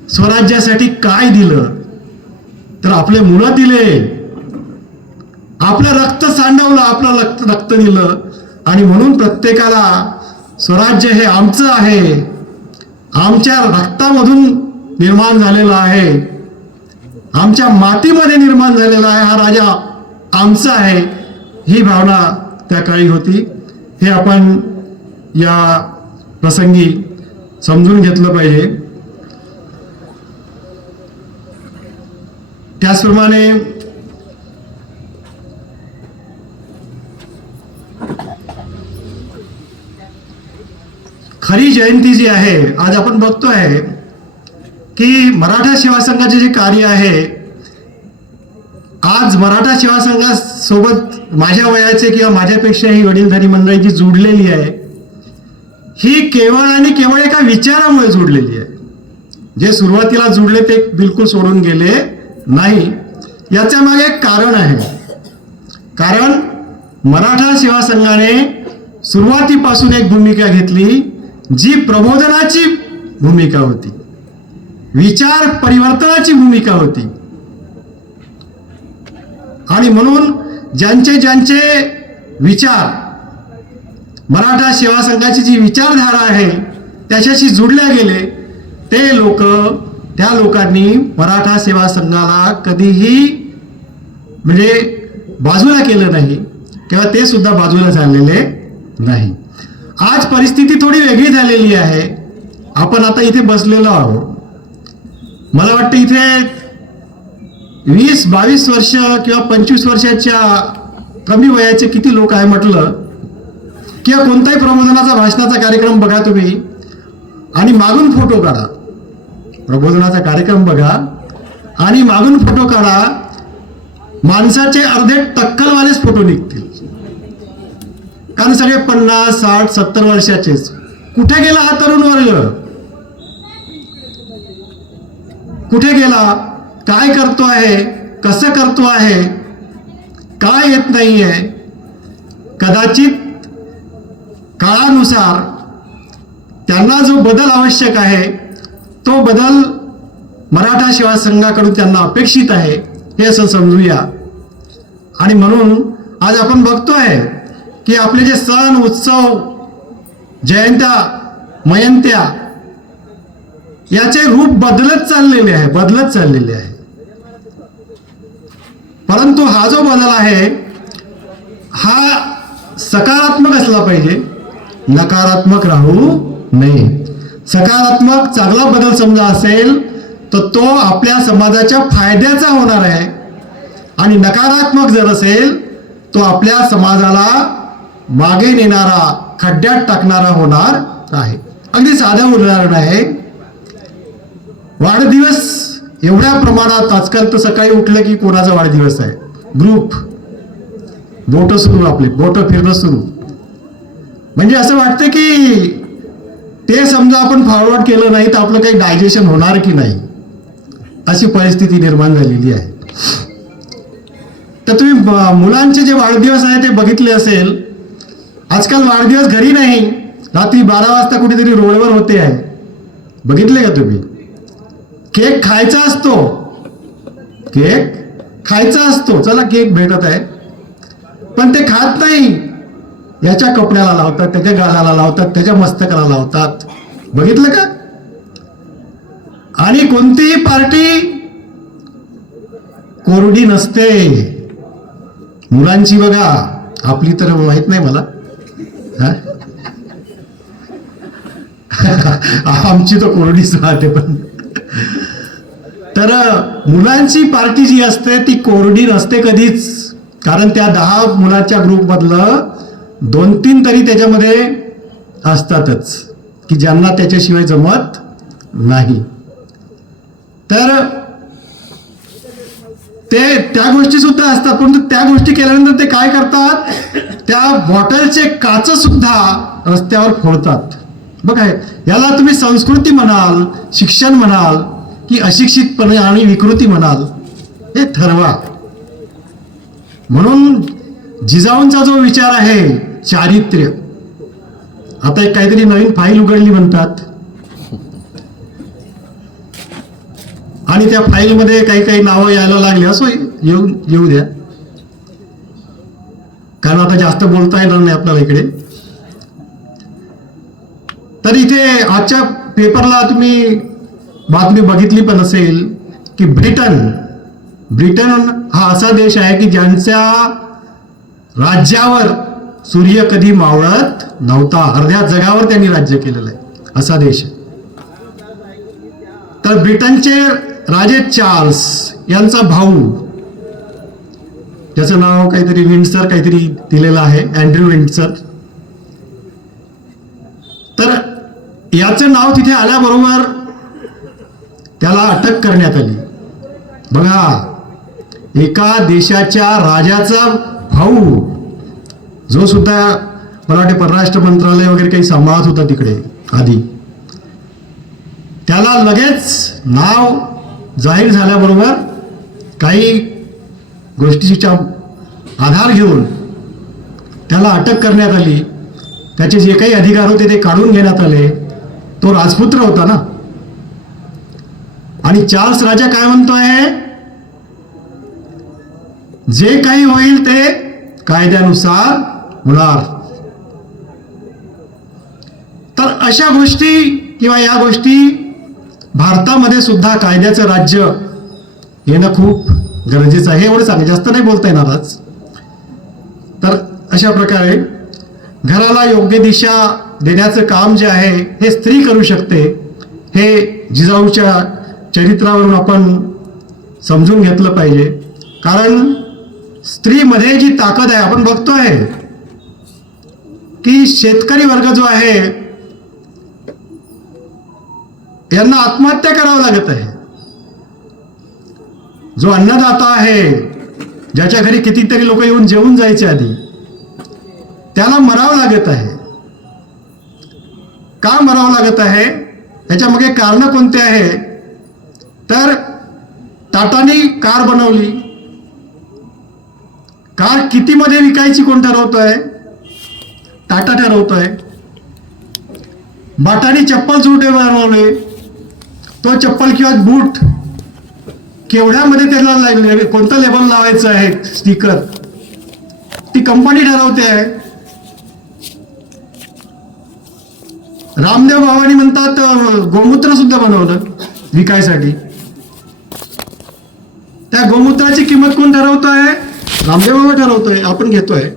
स्वराज्यासाठी काय दिलं, तर आपले मुलं दिले, आपलं रक्त सांडवलं, आपलं रक्त दिलं. आणि म्हणून प्रत्येकाला स्वराज्य हे आमचं आहे, आमच्या रक्तामधून निर्माण झालेलं आहे, आमच्या मातीमध्ये निर्माण झालेला आहे, हा राजा आमचा आहे, ही भावना त्या काळी होती. हे आपण या प्रसंगी समजून घेतलं पाहिजे. त्याचप्रमाणे खरी जयंती जी आहे, आज आपण बघतोय की मराठा सेवा संघाचे जे कार्य आहे, आज मराठा सेवा संघासोबत माझ्या वयाचे किंवा माझ्यापेक्षाही वडीलधारी मंडळी जी जोडलेली आहे, ही केवळ आणि केवळ एका विचारामुळे जोडलेली आहे. जे सुरुवातीला जोडले ते बिलकुल सोडून गेले नाही. याच्या मागे एक कारण आहे. कारण मराठा सेवा संघाने सुरुवातीपासून एक भूमिका घेतली, जी प्रबोधनाची भूमिका होती, विचार परिवर्तनाची भूमिका होती. आणि म्हणून ज्यांचे ज्यांचे विचार, मराठा सेवा संघाची जी विचारधारा आहे त्याच्याशी जोडल्या गेले, ते लोक, त्या लोकांनी मराठा सेवा संघाला कधीही म्हणजे बाजूला केलं नाही किंवा ते सुद्धा बाजूला झालेले नाही. आज परिस्थिती थोडी वेगळी झालेली आहे. आपण आता इथे बसलेलो आहोत. मला वाटतं इथे 20-22 वर्ष किंवा 25 वर्षाच्या कमी वयाचे किती लोक आहे म्हटलं, किंवा कोणताही प्रबोधनाचा भाषणाचा कार्यक्रम बघा तुम्ही आणि मागून फोटो काढा. प्रबोधनाचा कार्यक्रम बघा आणि मागून फोटो काढा, माणसाचे अर्धे टक्कलवालेच फोटो निघतील. कारण सगळे 50, 60, 70 वर्षाचेच. कुठे गेला हा तरुण वर्ग? कुठे गेला? काय करतो आहे? कसं करतो आहे? काय येत नाहीये? कदाचित काळानुसार त्यांना जो बदल आवश्यक आहे तो बदल मराठा सेवा संघाकडून त्यांना अपेक्षित आहे, हे असं समजूया. आणि म्हणून आज आपण बघतोय की आपले जे सण उत्सव, जयंत्या, मयंत्या याचे रूप बदलत चाललेले आहे. परंतु हा जो बदल आहे हा सकारात्मक असला पाहिजे, नकारात्मक राहू नये. सकारात्मक चांगला बदल समजा असेल तर तो आपल्या समाजाच्या फायद्याचा होणार आहे, आणि नकारात्मक जर असेल तो आपल्या समाजाला मागे नेणारा, खड्ड्यात टाकणारा होणार आहे. अगदी साधं उदाहरण आहे, वाढदिवस एवढ्या प्रमाणात आजकाल तर सकाळी उठलं की कोणाचा वाढदिवस आहे, ग्रुप, बोट सुरू, आपले बोट फिरणं सुरू. म्हणजे असं वाटतं की ते समजा आपण फॉरवर्ड केलं नाही तर आपलं काही डायजेशन होणार की नाही, अशी परिस्थिती निर्माण झालेली आहे. तर तुम्ही मुलांचे जे वाढदिवस आहे ते बघितले असेल. आजकाल वाढदिवस घरी नाही, रात्री 12 वाजता कुठेतरी रोडवर होते आहे, बघितले का तुम्ही? केक खायचा असतो, चला केक भेटत आहे, पण ते खात नाही. याच्या कपड्याला लावतात, त्याच्या गालाला लावतात, त्याच्या मस्तकाला लावतात, बघितलं का? आणि कोणतीही पार्टी कोरडी नसते. मुलांची बघा, आपली तर माहित नाही मला, आमची तर कोरडीच राहते. पण तर मुलांची पार्टी जी असते ती कोरडी नसते कधीच, कारण त्या 10 मुलांच्या ग्रुपमधलं 2-3 तरी त्याच्यामध्ये असतातच की ज्यांना त्याच्याशिवाय जमत नाही. तर ते त्या गोष्टी सुद्धा असतात, परंतु त्या गोष्टी केल्यानंतर ते काय करतात, त्या बॉटलचे काच सुद्धा रस्त्यावर फोडतात. बघा, याला तुम्ही संस्कृती म्हणाल, शिक्षण म्हणाल, की अशिक्षितपणे आणि विकृती म्हणाल, हे ठरवा. म्हणून जिजाऊंचा जो विचार आहे, चारित्र्य, आता एक काहीतरी नवीन फाईल उघडली म्हणतात, आणि त्या फाईलमध्ये काही नावं यायला लागली. असो, येऊ द्या, कारण आता जास्त बोलता येणार नाही आपल्याला इकडे. तर इथे आजच्या पेपरला तुम्ही बातमी बघितली पण असेल की ब्रिटन हा असा देश आहे की ज्यांच्या राज्यावर सूर्य कधी मावळत नव्हता. अर्ध्या जगावर त्यांनी राज्य केलेलं आहे, असा देश. तर ब्रिटनचे राजे चार्ल्स यांचा भाऊ, त्याचं नाव काहीतरी विंडसर काहीतरी दिलेलं आहे, अँड्र्यू विंडसर. तर याचं नाव तिथे आल्याबरोबर त्याला अटक करण्यात आली. बघा, एका देशाच्या राजाचा भाऊ, जो सुद्धा मला वाटते परराष्ट्र मंत्रालय वगैरे काही सांभाळत होता तिकडे आधी, त्याला लगेच नाव जाहीर झाल्याबरोबर काही गोष्टीचा आधार घेऊन त्याला अटक करण्यात आली. त्याचे जे काही अधिकार होते ते काढून घेण्यात आले. तो राजपुत्र होता ना. आणि चार्ल्स राजा काय म्हणतोय, जे काही होईल ते कायद्यानुसार होणार. तर अशा गोष्टी किंवा या गोष्टी भारतामध्ये सुद्धा कायद्याचं राज्य येणं खूप गरजेचं आहे. एवढं सांग, जास्त नाही बोलता येणार आज. तर अशा प्रकारे घराला योग्य दिशा देण्याचं काम जे आहे हे स्त्री करू शकते. हे जिजाऊच्या चरित्रावरून आपण समजून घेतलं पाहिजे. कारण स्त्रीमध्ये जी ताकद आहे, आपण बघतोय की शेतकरी वर्ग जो आहे यांना आत्महत्या करावं लागत आहे. जो अन्नदाता आहे, ज्याच्या घरी कितीतरी लोक येऊन जेवून जायचे आधी, त्याला मरावं लागत आहे. का मरावं लागत आहे, याच्या मागे कारण कोणते आहे? तर टाटाने कार बनवली. कार किती मध्ये विकायची कोण ठरवतोय? टाटा ठरवतोय. बाटाने चप्पल सुटे बनवले. तो चप्पल किंवा बूट केवढ्यामध्ये त्याला कोणतं लेबल लावायचं आहे, स्टिकर, ती कंपनी ठरवते आहे. रामदेव बाबांनी म्हणतात गोमूत्र सुद्धा बनवलं विकायसाठी. त्या गोमूत्राची किंमत कोण ठरवतोय? रामदेव बाबा ठरवतोय, आपण घेतोय.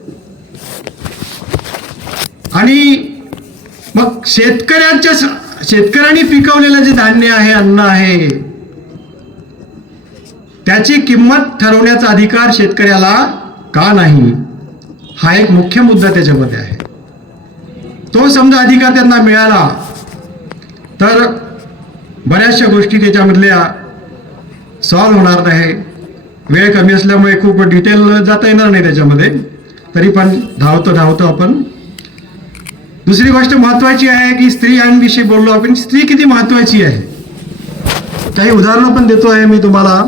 आणि मग शेतकऱ्यांनी पिकवलेलं जे धान्य आहे, अन्न आहे, त्याची किंमत ठरवण्याचा अधिकार शेतकऱ्याला का नाही? हा एक मुख्य मुद्दा त्याच्यामध्ये आहे. तो समजा अधिकार त्यांना मिळाला तर बऱ्याचशा गोष्टी त्याच्यामधल्या सॉल्व्ह होणार नाही. वेळ कमी असल्यामुळे खूप डिटेल जाता येणार नाही त्याच्यामध्ये, तरी पण धावतो आपण. दुसरी गोष्ट महत्वाची आहे की स्त्रियांविषयी बोललो आपण. स्त्री किती महत्वाची आहे, काही उदाहरणं पण देतो आहे मी तुम्हाला.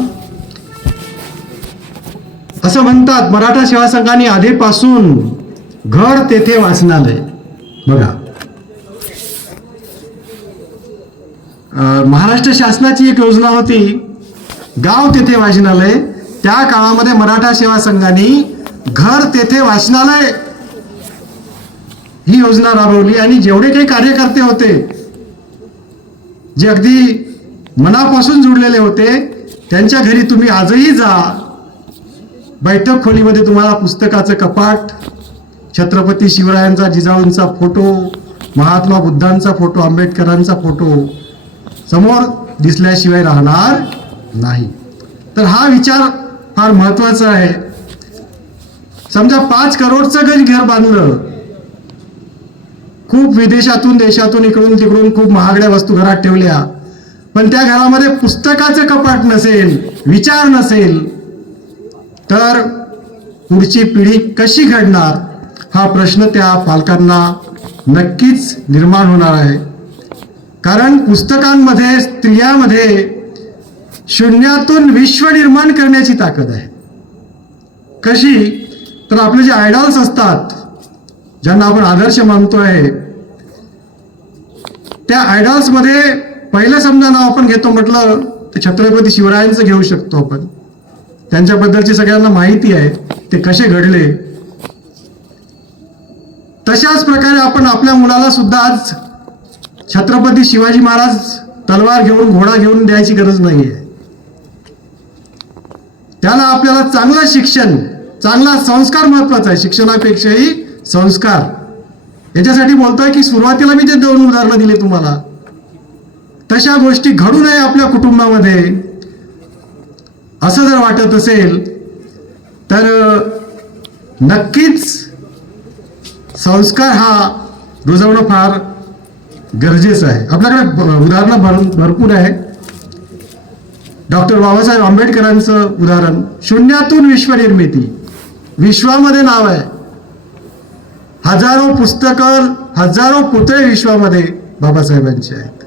असं म्हणतात मराठा सेवा संघाने आधीपासून घर तेथे वाचनालय. बघा, महाराष्ट्र शासनाची एक योजना होती गाव तेथे वाचनालय. त्या काळामध्ये मराठा सेवा संघाने घर तेथे वाचनालय ही योजना राबवली. आणि जेवढे काही कार्यकर्ते होते जे अगदी मनापासून जुडलेले होते, त्यांच्या घरी तुम्ही आजही जा, बैठक खोलीमध्ये तुम्हाला पुस्तकाचं कपाट, छत्रपती शिवरायांचा, जिजाऊंचा फोटो, महात्मा बुद्धांचा फोटो, आंबेडकरांचा फोटो समोर दिसल्याशिवाय राहणार नाही. तर हा विचार फार महत्वाचा आहे. समजा 5 करोडचं घर बांधलं, खूप विदेशातून देशातून इकडून तिकडून खूप महागड्या वस्तू घरात ठेवल्या, पण त्या घरामध्ये पुस्तकाचं कपाट नसेल, विचार नसेल, तर पुढची पिढी कशी घडणार हा प्रश्न त्या पालकांना नक्कीच निर्माण होणार आहे. कारण पुस्तकांमध्ये, स्त्रियांमध्ये शून्यातून विश्व निर्माण करण्याची ताकद आहे. कशी? तर आपले जे आयडॉल्स असतात, ज्यांना आपण आदर्श मानतो आहे, त्या आयडॉल्स मध्ये पहिलं समजा नाव आपण घेतो म्हटलं तर छत्रपती शिवरायांचं घेऊ शकतो आपण. त्यांच्याबद्दलची सगळ्यांना माहिती आहे, ते कसे घडले. तशाच प्रकारे आपण आपल्या मुलाला सुद्धा आज छत्रपती शिवाजी महाराज तलवार घेऊन, घोडा घेऊन द्यायची गरज नाहीये. त्याला आपल्याला चांगलं शिक्षण, चांगला संस्कार महत्वाचा आहे, शिक्षणापेक्षाही संस्कार. याच्यासाठी बोलतोय की सुरुवातीला मी जे 2 उदाहरणं दिले तुम्हाला, तशा गोष्टी घडू नये आपल्या कुटुंबामध्ये असं जर वाटत असेल तर नक्कीच संस्कार हा रुजवणं फार गरजेचं आहे. आपल्याकडे उदाहरणं भरपूर आहे. डॉक्टर बाबासाहेब आंबेडकरांचं उदाहरण, शून्यातून विश्वनिर्मिती, विश्वामध्ये नाव आहे, हजारो पुस्तकं, हजारो पुतळे विश्वामध्ये बाबासाहेबांचे आहेत.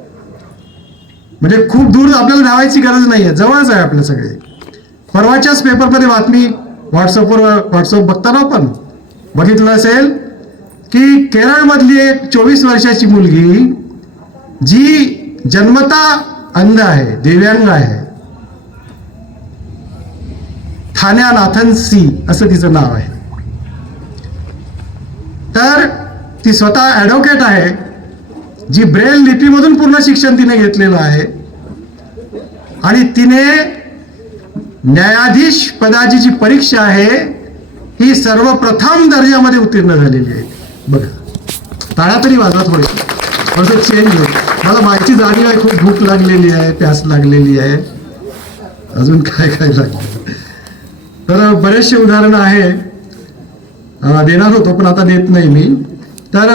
म्हणजे खूप दूर आपल्याला धावायची गरज नाहीये, जवळच आहे आपल्या सगळे. परवाच्याच पेपरमध्ये बातमी व्हॉट्सअप बघताना आपण बघितलं असेल की केरळमधली एक 24 वर्षाची मुलगी जी जन्मता अंध आहे, दिव्यांग आहे, थान्या नाथन सी असं तिचं नाव आहे. तर ती स्वतः ॲडव्होकेट आहे, जी ब्रेल लिपीमधून पूर्ण शिक्षण तिने घेतलेलं आहे. आणि तिने न्यायाधीश पदाची जी परीक्षा आहे ही सर्वप्रथम दर्जामध्ये उत्तीर्ण झालेली आहे. बघा, टाळ्या तरी वाजवा थोडं चेंज होईल. मला माहिती जाणीव आहे, खूप भूक लागलेली आहे, प्यास लागलेली आहे, अजून काय काय लागलं. तर बरेचसे उदाहरणं आहे, देणार होतो पण आता देत नाही मी. तर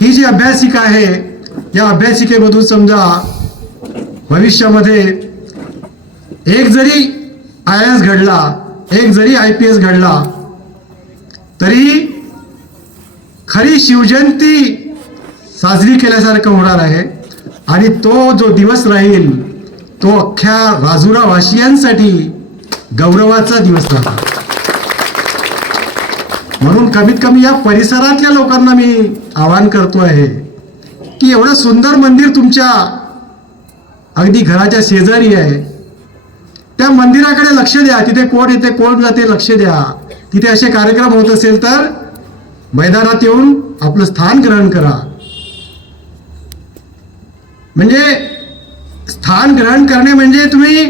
ही जी अभ्यासिका आहे, या अभ्यासिकेमधून समजा भविष्यामध्ये एक जरी IAS घडला, एक जरी IPS घडला, तरी खरी शिवजयंती साजरी केल्यासारखं होणार आहे. आणि तो जो दिवस राहील तो अख्ख्या राजुरा वासियांसाठी गौरवाचा दिवस राहणार. म्हणून कमीत कमी या परिसरातल्या लोकांना मी आवाहन करतो आहे की एवढं सुंदर मंदिर तुमच्या अगदी घराच्या शेजारी आहे, त्या मंदिराकडे लक्ष द्या. तिथे कोण येते कोण जाते लक्ष द्या. तिथे असे कार्यक्रम होत असेल तर मैदानात येऊन आपलं स्थान ग्रहण करा. म्हणजे स्थान ग्रहण करणे म्हणजे तुम्ही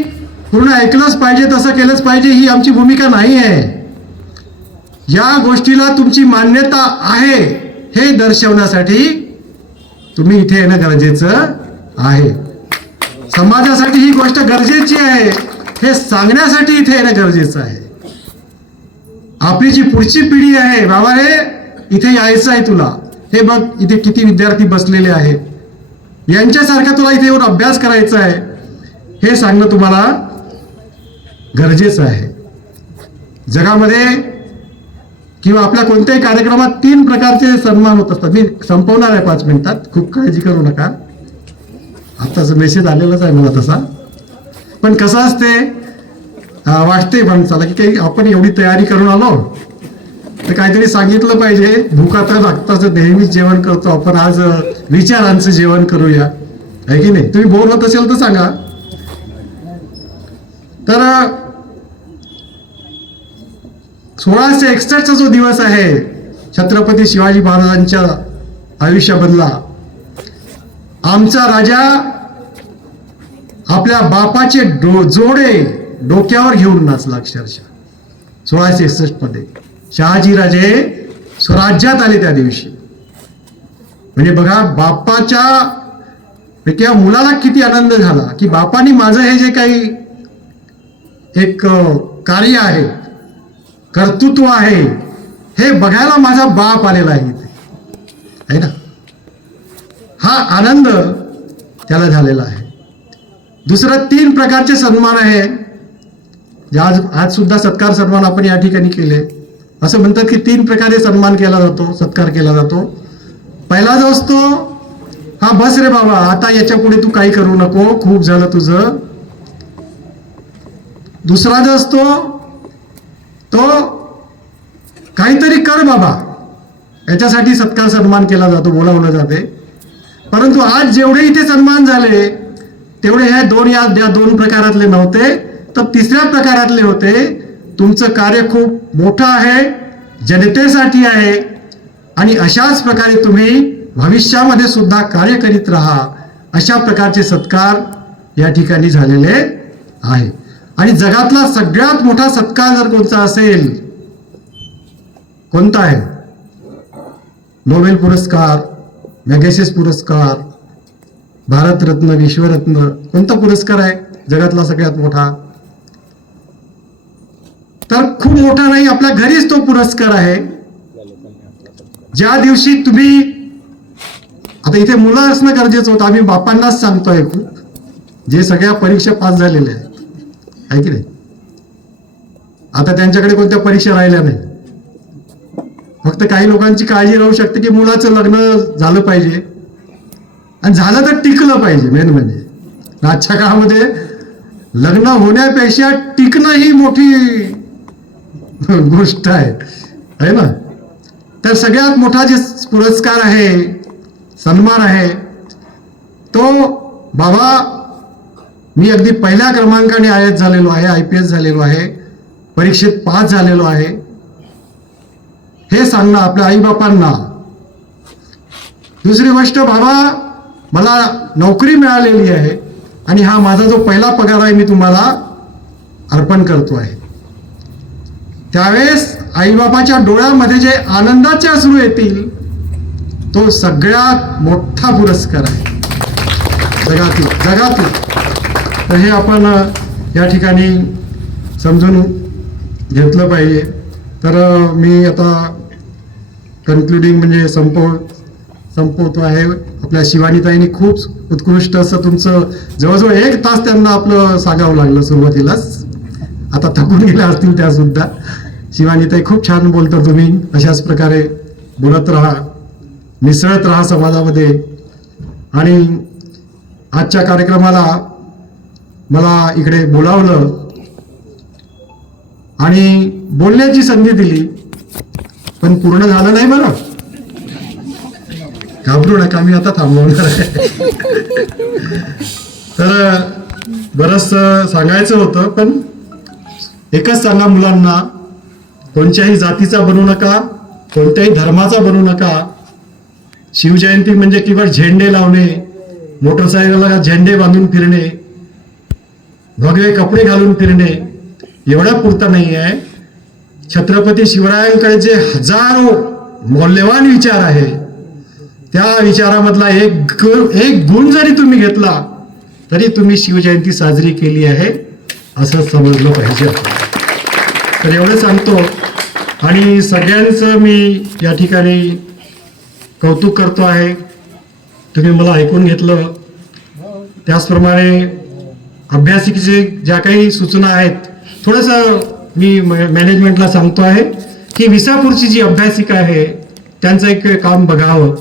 पूर्ण ऐकलंच पाहिजे, तसं केलंच पाहिजे, ही आमची भूमिका नाही आहे. या गोष्टीला तुमची मान्यता आहे हे दर्शवण्यासाठी तुम्ही इथे येणं गरजेचं आहे. समाजासाठी ही गोष्ट गरजेची आहे हे सांगण्यासाठी इथे येणं गरजेचं आहे. आपली जी पुढची पिढी आहे, बाबा रे इथे यायचं आहे तुला, हे बघ इथे किती विद्यार्थी बसलेले आहेत, यांच्यासारखा तुला इथे येऊन अभ्यास करायचा आहे, हे सांगणं तुम्हाला गरजेचं आहे. जगामध्ये किंवा आपल्या कोणत्याही कार्यक्रमात 3 प्रकारचे सन्मान होत असतात. मी संपवणार आहे 5 मिनिटात, खूप काळजी करू नका. आताच मेसेज आलेलाच आहे मला तसा. पण कसं असते, वाटते माणसाला की काही आपण एवढी तयारी करून आलो तर काहीतरी सांगितलं पाहिजे. भूका तर लागताच, नेहमीच जेवण करतो आपण, आज विचारांचं जेवण करूया, आहे की नाही? तुम्ही बोर होत असेल तर सांगा. तर 1661चा जो दिवस आहे, छत्रपती शिवाजी महाराजांच्या आयुष्यामधला, आमचा राजा आपल्या बापाचे जोडे डोक्यावर घेऊन नाचला अक्षरशः. 1661 मध्ये शहाजीराजे स्वराज्यात आले त्या दिवशी. म्हणजे बघा, बापाच्या किंवा मुलाला किती आनंद झाला की बापानी माझं हे जे काही एक कार्य आहे, कर्तृत्व आहे, हे बघायला माझा बाप आलेला आहे इथे, आहे ना. हा आनंद त्याला झालेला आहे. दुसरं 3 प्रकारचे सन्मान आहे. आज सुद्धा सत्कार सन्मान आपण या ठिकाणी केले. असं म्हणतात की 3 प्रकारे सन्मान केला जातो, सत्कार केला जातो. पहिला जो असतो, हा बस रे बाबा, आता याच्या पुढे तू काही करू नको, खूप झालं तुझं. दुसरा जो असतो तो काहीतरी कर बाबा, याच्यासाठी सत्कार सन्मान केला जातो, बोलावलं जाते. परंतु आज जेवढे इथे सन्मान झाले तेवढे ह्या 2 प्रकारातले नव्हते, तर 3ऱ्या प्रकारातले होते. तुमचं कार्य खूप मोठं आहे, जनतेसाठी आहे, आणि अशाच प्रकारे तुम्ही भविष्यामध्ये सुद्धा कार्य करीत राहा, अशा प्रकारचे सत्कार या ठिकाणी झालेले आहे. आणि जगातला सगळ्यात मोठा सत्कार जर कोणता असेल, कोणता आहे? नोबेल पुरस्कार, मॅगसेसे पुरस्कार, भारतरत्न, विश्वरत्न, कोणता पुरस्कार आहे जगातला सगळ्यात मोठा? तर खूप मोठा नाही, आपल्या घरीच तो पुरस्कार आहे. ज्या दिवशी तुम्ही, आता इथे मुलं असणं गरजेचं होतं, आम्ही बापांनाच सांगतोय खूप, जे सगळ्या परीक्षा पास झालेल्या आहेत, आहे की नाही. आता त्यांच्याकडे कोणत्या परीक्षा राहिल्या नाही. फक्त काही लोकांची काळजी राहू शकते की मुलाचं लग्न झालं पाहिजे, आणि झालं तर टिकलं पाहिजे. मेन म्हणजे आजच्या काळामध्ये लग्न होण्यापेक्षा टिकणं ही मोठी गोष्ट आहे ना. तर सगळ्यात मोठा जे पुरस्कार आहे, सन्मान आहे, तो बाबा, मी अगदी पहिल्या क्रमांकाने आयएस झालेलो आहे, IPS झालेलो आहे, परीक्षेत पास झालेलो आहे, हे सांगणं आपल्या आईबापांना. दुसरी गोष्ट, बाबा मला नोकरी मिळालेली आहे आणि हा माझा जो पहिला पगार आहे मी तुम्हाला अर्पण करतो आहे. त्यावेळेस आईबापाच्या डोळ्यामध्ये जे आनंदाचे अश्रू येतील, तो सगळ्यात मोठा पुरस्कार आहे जगातील. तर हे आपण या ठिकाणी समजून घेतलं पाहिजे. तर मी आता कन्क्लुडिंग म्हणजे संपवतो आहे. आपल्या शिवानीताईंनी खूप उत्कृष्ट असं तुमचं जवळजवळ 1 तास त्यांना आपलं सांगावं लागलं सुरुवातीलाच. आता थकून गेल्या असतील त्या सुद्धा. शिवानीताई, खूप छान बोलता तुम्ही. अशाच प्रकारे बोलत राहा, मिसळत राहा समाजामध्ये. आणि आजच्या कार्यक्रमाला मला इकडे बोलावलं आणि बोलण्याची संधी दिली, पण पूर्ण झालं नाही बरं. घाबरू नका, मी आता थांबवणार आहे. तर बरंच सांगायचं होतं, पण एकच सांगा मुलांना, कोणत्याही जातीचा बनू नका, कोणत्याही धर्माचा बनू नका. शिवजयंती म्हणजे केवळ झेंडे लावणे, मोटरसायकलला झेंडे बांधून फिरणे, भगवे कपडे घालून फिरणे एवढा पुरता नाही आहे. छत्रपती शिवरायांकडे जे हजारो मौल्यवान विचार आहे, त्या विचारामधला एक गुण जरी तुम्ही घेतला तरी तुम्ही शिवजयंती साजरी केली आहे असं समजलं पाहिजे. तर एवढं सांगतो आणि सगळ्यांचं मी या ठिकाणी कौतुक करतो आहे. तुम्ही मला ऐकून घेतलं. त्याचप्रमाणे अभ्यासिकेचे ज्या काही सूचना आहेत, थोडंसं मी मॅनेजमेंटला सांगतो आहे की विसापूरची जी अभ्यासिका आहे त्यांचं एक काम बघावं,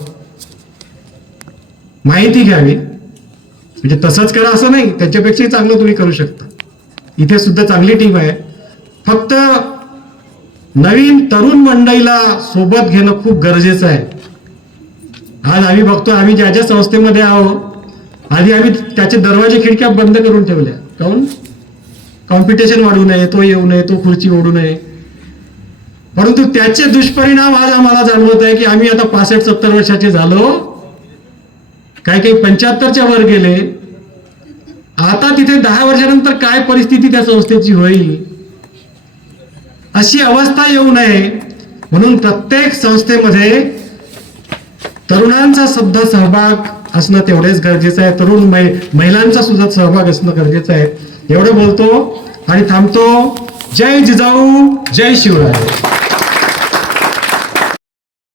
माहिती घ्यावी. म्हणजे तसंच करा असं नाही, त्याच्यापेक्षाही चांगलं तुम्ही करू शकता. इथे सुद्धा चांगली टीम आहे. फक्त नवीन तरुण मंडळीला सोबत घेणं खूप गरजेचं आहे. आज आम्ही बघतो, आम्ही ज्या ज्या संस्थेमध्ये आहोत, आधी आम्ही त्याचे दरवाजे खिडक्या बंद करून ठेवल्या. काऊन? कॉम्पिटिशन वाढू नये, तो येऊ नये, तो खुर्ची ओढू नये. परंतु त्याचे दुष्परिणाम आज आम्हाला जाणवत आहे की आम्ही आता 65-70 वर्षाचे झालो, काही काही 75च्या वर गेले. आता तिथे 10 वर्षानंतर काय परिस्थिती त्या संस्थेची होईल, अशी अवस्था येऊ नये म्हणून प्रत्येक संस्थेमध्ये तरुणांचा सुद्धा सहभाग असणं तेवढेच गरजेचं आहे. तरुण महिलांचा सुद्धा सहभाग असणं गरजेचं आहे. एवढं बोलतो आणि थांबतो. जय जिजाऊ, जय शिवराय.